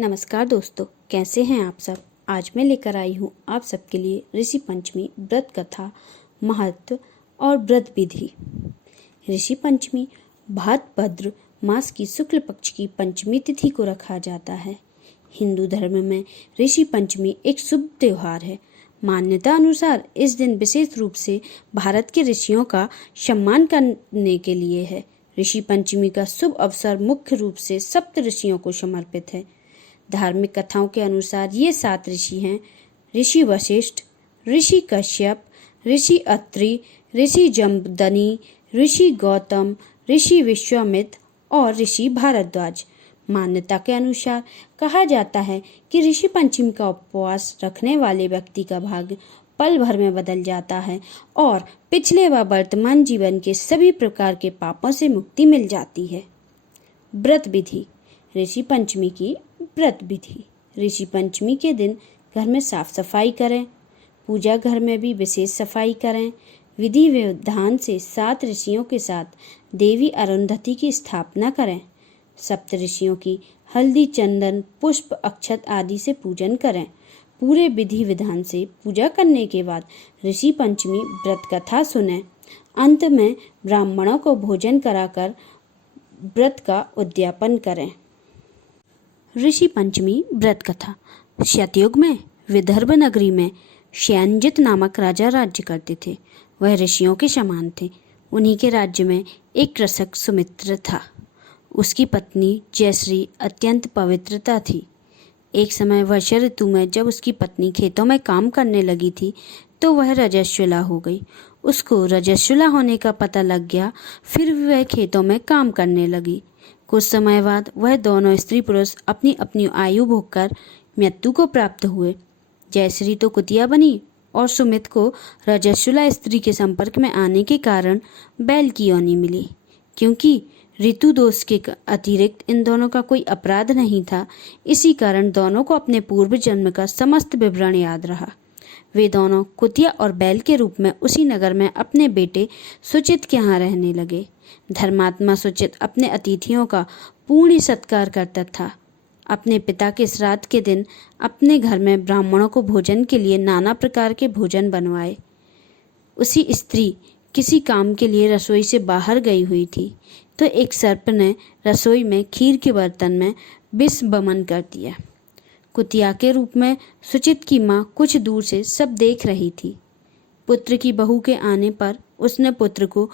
नमस्कार दोस्तों, कैसे हैं आप सब। आज मैं लेकर आई हूँ आप सबके लिए ऋषि पंचमी व्रत कथा, महत्व और व्रत विधि। ऋषि पंचमी भाद्रपद मास की शुक्ल पक्ष की पंचमी तिथि को रखा जाता है। हिंदू धर्म में ऋषि पंचमी एक शुभ त्योहार है। मान्यता अनुसार इस दिन विशेष रूप से भारत के ऋषियों का सम्मान करने के लिए है। ऋषि पंचमी का शुभ अवसर मुख्य रूप से सप्त ऋषियों को समर्पित है। धार्मिक कथाओं के अनुसार ये 7 ऋषि हैं: ऋषि वशिष्ठ, ऋषि कश्यप, ऋषि अत्रि, ऋषि जमदग्नि, ऋषि गौतम, ऋषि विश्वामित्र और ऋषि भारद्वाज। मान्यता के अनुसार कहा जाता है कि ऋषि पंचमी का उपवास रखने वाले व्यक्ति का भाग्य पल भर में बदल जाता है और पिछले व वर्तमान जीवन के सभी प्रकार के पापों से मुक्ति मिल जाती है। व्रत विधि। ऋषि पंचमी की व्रत विधि। ऋषि पंचमी के दिन घर में साफ सफाई करें। पूजा घर में भी विशेष सफाई करें। विधि विधान से 7 ऋषियों के साथ देवी अरुंधति की स्थापना करें। सप्त ऋषियों की हल्दी, चंदन, पुष्प, अक्षत आदि से पूजन करें। पूरे विधि विधान से पूजा करने के बाद ऋषि पंचमी व्रत कथा सुनें। अंत में ब्राह्मणों को भोजन कराकर व्रत का उद्यापन करें। ऋषि पंचमी व्रत कथा। सतयुग में विदर्भ नगरी में शयनजित नामक राजा राज्य करते थे। वह ऋषियों के समान थे। उन्हीं के राज्य में एक कृषक सुमित्र था। उसकी पत्नी जयश्री अत्यंत पवित्रता थी। एक समय वर्षा ऋतु में जब उसकी पत्नी खेतों में काम करने लगी थी तो वह रजस्वला हो गई। उसको रजस्वला होने का पता लग गया। फिर वह खेतों में काम करने लगी। कुछ समय बाद वह दोनों स्त्री पुरुष अपनी अपनी आयु भोगकर मृत्यु को प्राप्त हुए। जयश्री तो कुतिया बनी और सुमित को रजस्वला स्त्री के संपर्क में आने के कारण बैल की योनि मिली। क्योंकि ऋतु दोष के अतिरिक्त इन दोनों का कोई अपराध नहीं था, इसी कारण दोनों को अपने पूर्व जन्म का समस्त विवरण याद रहा। वे दोनों कुतिया और बैल के रूप में उसी नगर में अपने बेटे सुचित के यहाँ रहने लगे। धर्मात्मा सुचित अपने अतिथियों का पूर्ण सत्कार करता था। अपने पिता के श्राद्ध के दिन अपने घर में ब्राह्मणों को भोजन के लिए नाना प्रकार के भोजन बनवाए। उसी स्त्री किसी काम के लिए रसोई से बाहर गई हुई थी तो एक सर्प ने रसोई में खीर के बर्तन में विष बमन कर दिया। कुतिया के रूप में सुचित की माँ कुछ दूर से सब देख रही थी। पुत्र की बहू के आने पर उसने पुत्र को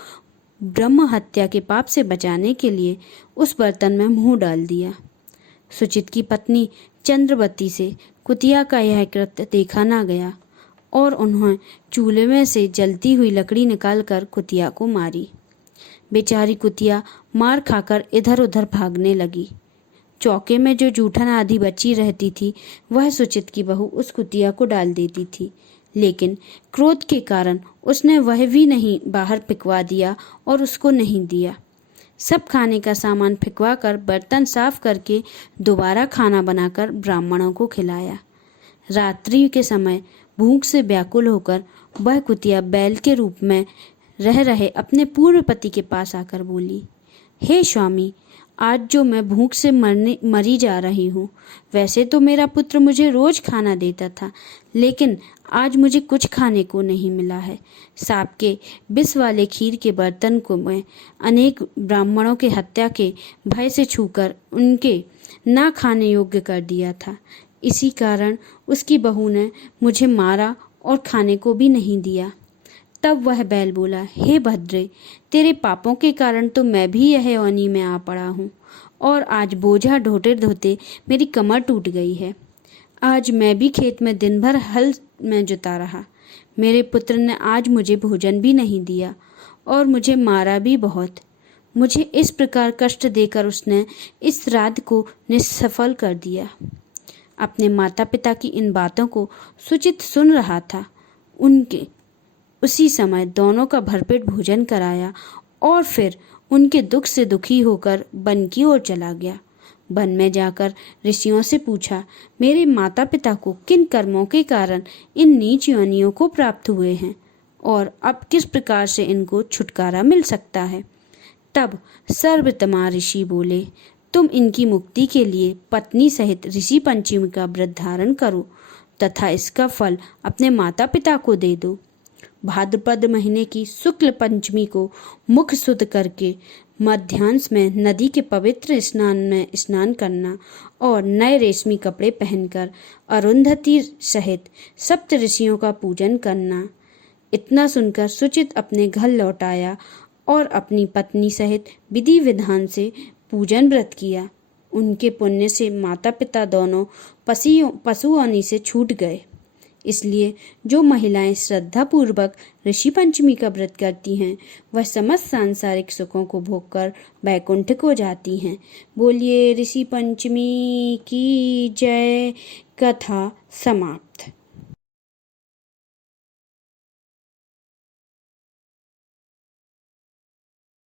ब्रह्म हत्या के पाप से बचाने के लिए उस बर्तन में मुंह डाल दिया। सुचित की पत्नी चंद्रवती से कुतिया का यह कृत्य देखा ना गया और उन्होंने चूल्हे में से जलती हुई लकड़ी निकालकर कुतिया को मारी। बेचारी कुतिया मार खाकर इधर उधर भागने लगी। चौके में जो जूठन आदि बची रहती थी वह सुचित की बहू उस कुतिया को डाल देती थी, लेकिन क्रोध के कारण उसने वह भी नहीं बाहर फेंकवा दिया और उसको नहीं दिया। सब खाने का सामान फेंकवा कर बर्तन साफ करके दोबारा खाना बनाकर ब्राह्मणों को खिलाया। रात्रि के समय भूख से व्याकुल होकर वह कुतिया बैल के रूप में रह रहे अपने पूर्व पति के पास आकर बोली, हे स्वामी, आज जो मैं भूख से मरी जा रही हूँ। वैसे तो मेरा पुत्र मुझे रोज खाना देता था, लेकिन आज मुझे कुछ खाने को नहीं मिला है। सांप के विष वाले खीर के बर्तन को मैं अनेक ब्राह्मणों के हत्या के भय से छूकर उनके ना खाने योग्य कर दिया था। इसी कारण उसकी बहू ने मुझे मारा और खाने को भी नहीं दिया। तब वह बैल बोला, हे भद्रे, तेरे पापों के कारण तो मैं भी यह योनि में आ पड़ा हूँ और आज बोझा ढोते ढोते मेरी कमर टूट गई है। आज मैं भी खेत में दिन भर हल में जुता रहा। मेरे पुत्र ने आज मुझे भोजन भी नहीं दिया और मुझे मारा भी बहुत। मुझे इस प्रकार कष्ट देकर उसने इस श्राद्ध को निष्सफल कर दिया। अपने माता पिता की इन बातों को सुचित सुन रहा था। उसी समय दोनों का भरपेट भोजन कराया और फिर उनके दुख से दुखी होकर वन की ओर चला गया। वन में जाकर ऋषियों से पूछा, मेरे माता पिता को किन कर्मों के कारण इन नीच योनियों को प्राप्त हुए हैं और अब किस प्रकार से इनको छुटकारा मिल सकता है। तब सर्वतमा ऋषि बोले, तुम इनकी मुक्ति के लिए पत्नी सहित ऋषि पंचमी का व्रत धारण करो तथा इसका फल अपने माता पिता को दे दो। भाद्रपद महीने की शुक्ल पंचमी को मुख शुद्ध करके मध्याह्न में नदी के पवित्र स्नान में स्नान करना और नए रेशमी कपड़े पहनकर अरुंधति सहित सप्त ऋषियों का पूजन करना। इतना सुनकर सुचित अपने घर लौट आया और अपनी पत्नी सहित विधि विधान से पूजन व्रत किया। उनके पुण्य से माता पिता दोनों पशु योनि से छूट गए। इसलिए जो महिलाएं श्रद्धापूर्वक ऋषि पंचमी का व्रत करती हैं वह समस्त सांसारिक सुखों को भोगकर वैकुंठ को जाती हैं। बोलिए ऋषि पंचमी की जय। कथा समाप्त।